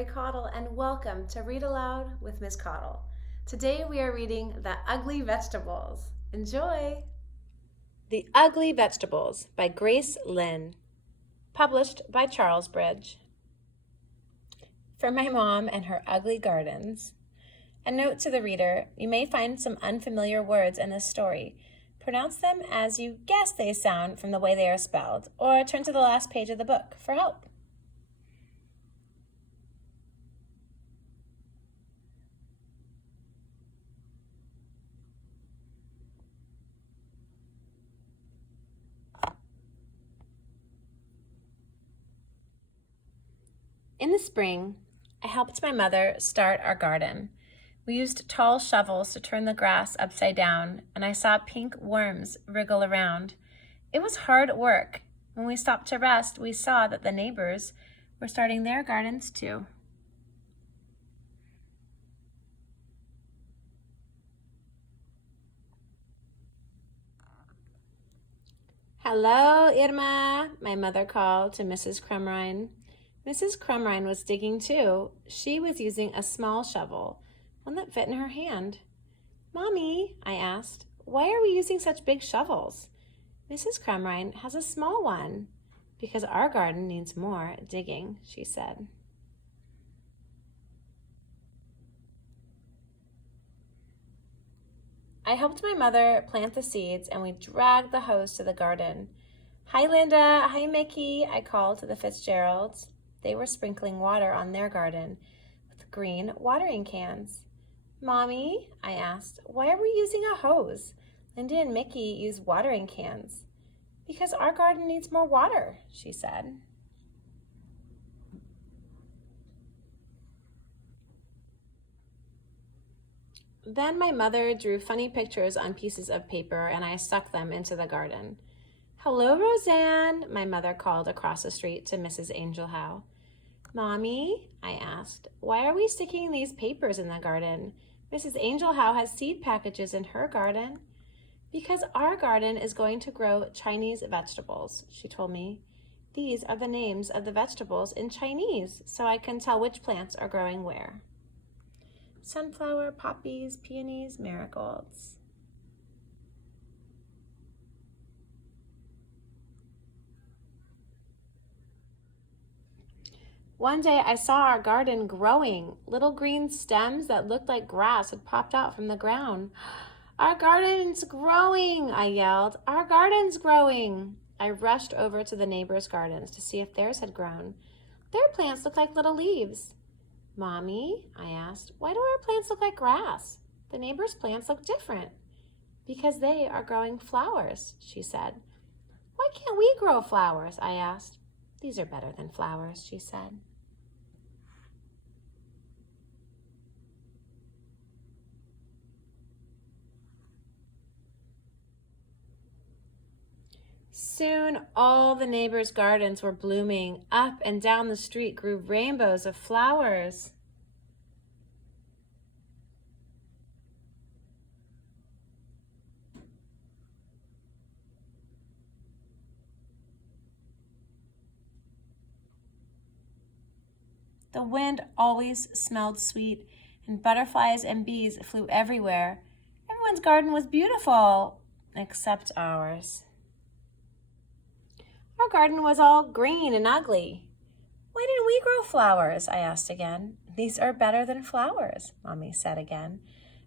Carrie Caudle, and welcome to Read Aloud with Ms. Caudle. Today we are reading The Ugly Vegetables. Enjoy! The Ugly Vegetables by Grace Lynn, published by Charlesbridge. For my mom and her ugly gardens. A note to the reader, you may find some unfamiliar words in this story. Pronounce them as you guess they sound from the way they are spelled, or turn to the last page of the book for help. In the spring, I helped my mother start our garden. We used tall shovels to turn the grass upside down, and I saw pink worms wriggle around. It was hard work. When we stopped to rest, we saw that the neighbors were starting their gardens too. "Hello, Irma," my mother called to Mrs. Crumrine. Mrs. Crumrine was digging too. She was using a small shovel, one that fit in her hand. "Mommy," I asked, "why are we using such big shovels?" "Mrs. Crumrine has a small one." "Because our garden needs more digging," she said. I helped my mother plant the seeds, and we dragged the hose to the garden. "Hi, Linda. Hi, Mickey," I called to the Fitzgeralds. They were sprinkling water on their garden with green watering cans. "Mommy," I asked, "why are we using a hose? Linda and Mickey use watering cans." "Because our garden needs more water," she said. Then my mother drew funny pictures on pieces of paper, and I stuck them into the garden. "Hello, Roseanne," my mother called across the street to Mrs. Angel Howe. "Mommy," I asked, "why are we sticking these papers in the garden? Mrs. Angel Howe has seed packages in her garden." "Because our garden is going to grow Chinese vegetables," she told me. "These are the names of the vegetables in Chinese, so I can tell which plants are growing where. Sunflower, poppies, peonies, marigolds." One day I saw our garden growing. Little green stems that looked like grass had popped out from the ground. "Our garden's growing," I yelled. "Our garden's growing." I rushed over to the neighbors' gardens to see if theirs had grown. Their plants looked like little leaves. "Mommy," I asked, "why do our plants look like grass? The neighbors' plants look different." "Because they are growing flowers," she said. "Why can't we grow flowers?" I asked. "These are better than flowers," she said. Soon all the neighbors' gardens were blooming. Up and down the street grew rainbows of flowers. The wind always smelled sweet, and butterflies and bees flew everywhere. Everyone's garden was beautiful, except ours. Our garden was all green and ugly. "Why didn't we grow flowers?" I asked again. "These are better than flowers," Mommy said again.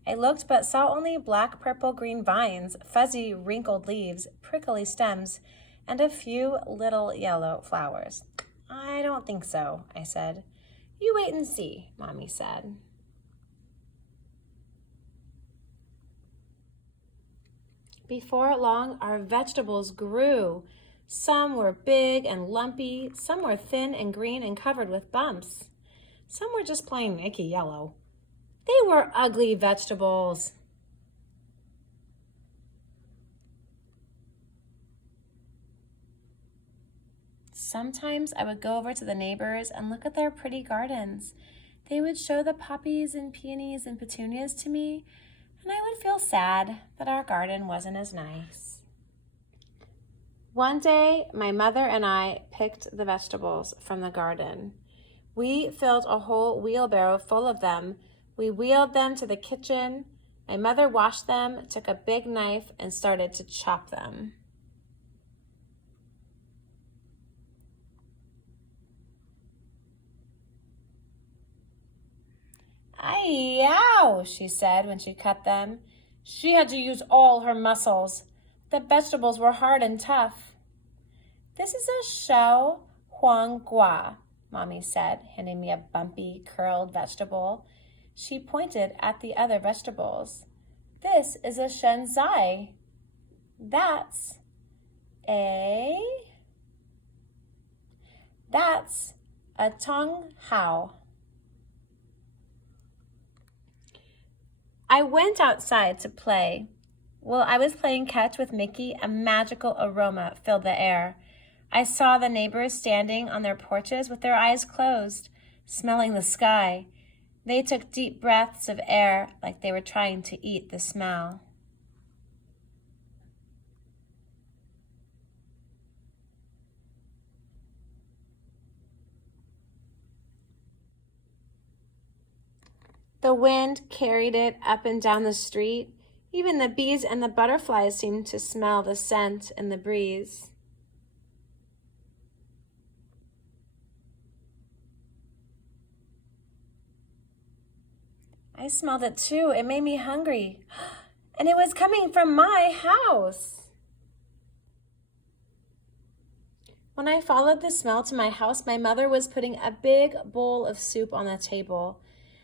I looked but saw only black, purple, green vines, fuzzy, wrinkled leaves, prickly stems, and a few little yellow flowers. "I don't think so," I said. "You wait and see," Mommy said. Before long, our vegetables grew. Some were big and lumpy, some were thin and green and covered with bumps. Some were just plain icky yellow. They were ugly vegetables. Sometimes I would go over to the neighbors and look at their pretty gardens. They would show the poppies and peonies and petunias to me, and I would feel sad that our garden wasn't as nice. One day, my mother and I picked the vegetables from the garden. We filled a whole wheelbarrow full of them. We wheeled them to the kitchen. My mother washed them, took a big knife, and started to chop them. "Ow," she said when she cut them. She had to use all her muscles. The vegetables were hard and tough. "This is a shao huang gua," Mommy said, handing me a bumpy, curled vegetable. She pointed at the other vegetables. "This is a shen zai. That's a tong hao." I went outside to play. While I was playing catch with Mickey, a magical aroma filled the air. I saw the neighbors standing on their porches with their eyes closed, smelling the sky. They took deep breaths of air like they were trying to eat the smell. The wind carried it up and down the street. Even the bees and the butterflies seemed to smell the scent in the breeze. I smelled it too. It made me hungry. And it was coming from my house. When I followed the smell to my house, my mother was putting a big bowl of soup on the table.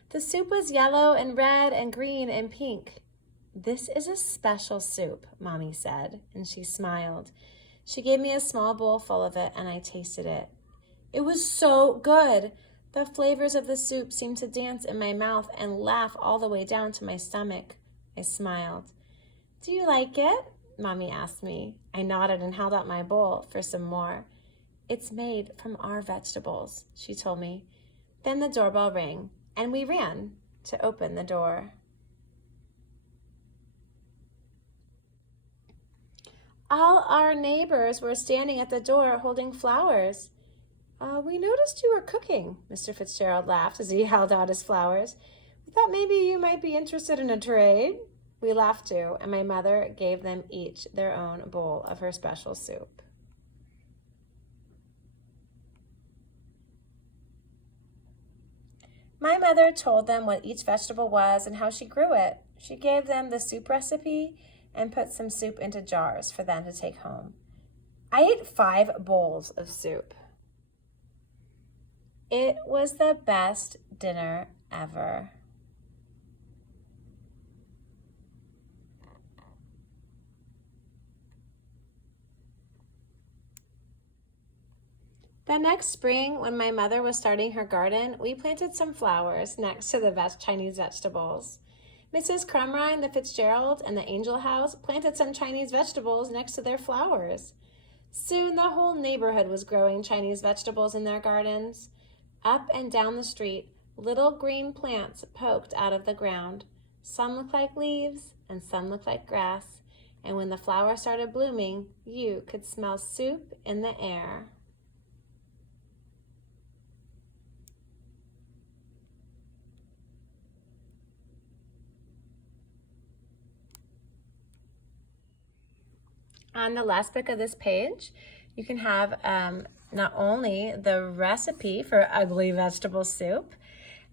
The soup was yellow and red and green and pink. "This is a special soup," Mommy said, and she smiled. She gave me a small bowl full of it, and I tasted it. It was so good. The flavors of the soup seemed to dance in my mouth and laugh all the way down to my stomach. I smiled. "Do you like it?" Mommy asked me. I nodded and held out my bowl for some more. "It's made from our vegetables," she told me. Then the doorbell rang, and we ran to open the door. All our neighbors were standing at the door holding flowers. "We noticed you were cooking," Mr. Fitzgerald laughed as he held out his flowers. "We thought maybe you might be interested in a trade." We laughed too, and my mother gave them each their own bowl of her special soup. My mother told them what each vegetable was and how she grew it. She gave them the soup recipe and put some soup into jars for them to take home. I ate 5 bowls of soup. It was the best dinner ever. The next spring, when my mother was starting her garden, we planted some flowers next to the Chinese vegetables. Mrs. Crumrine, the Fitzgerald, and the Angel House planted some Chinese vegetables next to their flowers. Soon the whole neighborhood was growing Chinese vegetables in their gardens. Up and down the street, little green plants poked out of the ground. Some looked like leaves and some looked like grass. And when the flowers started blooming, you could smell soup in the air. On the last book of this page, you can have not only the recipe for ugly vegetable soup,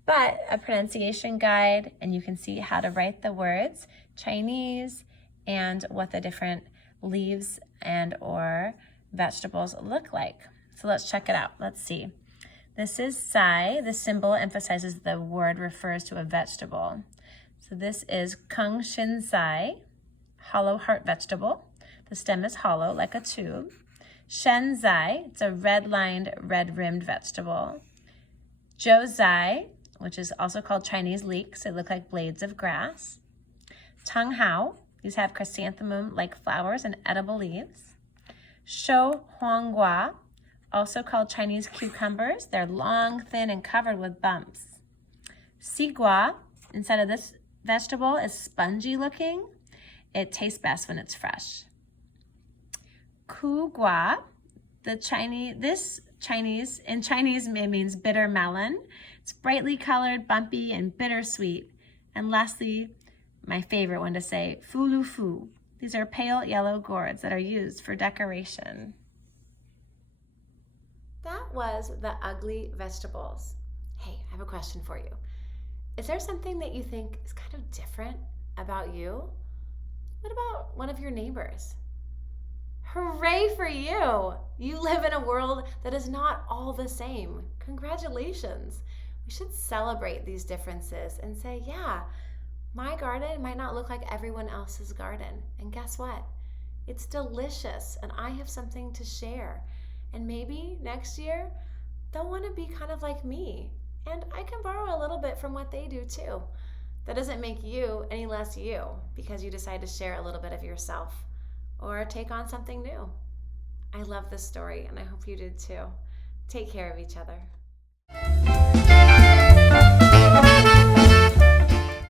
but a pronunciation guide, and you can see how to write the words Chinese and what the different leaves and or vegetables look like. So let's check it out. Let's see. This is sai. The symbol emphasizes the word refers to a vegetable. So this is kung shin sai, hollow heart vegetable. The stem is hollow like a tube. Shen zai, it's a red-lined, red-rimmed vegetable. Zhou zai, which is also called Chinese leeks. They look like blades of grass. Tong hao, these have chrysanthemum-like flowers and edible leaves. Shou huang gua, also called Chinese cucumbers. They're long, thin, and covered with bumps. Si gua, inside of this vegetable, is spongy looking. It tastes best when it's fresh. Ku gua, this Chinese. In Chinese, it means bitter melon. It's brightly colored, bumpy, and bittersweet. And lastly, my favorite one to say, fu lu fu. These are pale yellow gourds that are used for decoration. That was the ugly vegetables. Hey, I have a question for you. Is there something that you think is kind of different about you? What about one of your neighbors? Hooray for you! You live in a world that is not all the same. Congratulations. We should celebrate these differences and say, yeah, my garden might not look like everyone else's garden. And guess what? It's delicious and I have something to share. And maybe next year, they'll want to be kind of like me. And I can borrow a little bit from what they do too. That doesn't make you any less you because you decide to share a little bit of yourself or take on something new. I love this story and I hope you did too. Take care of each other.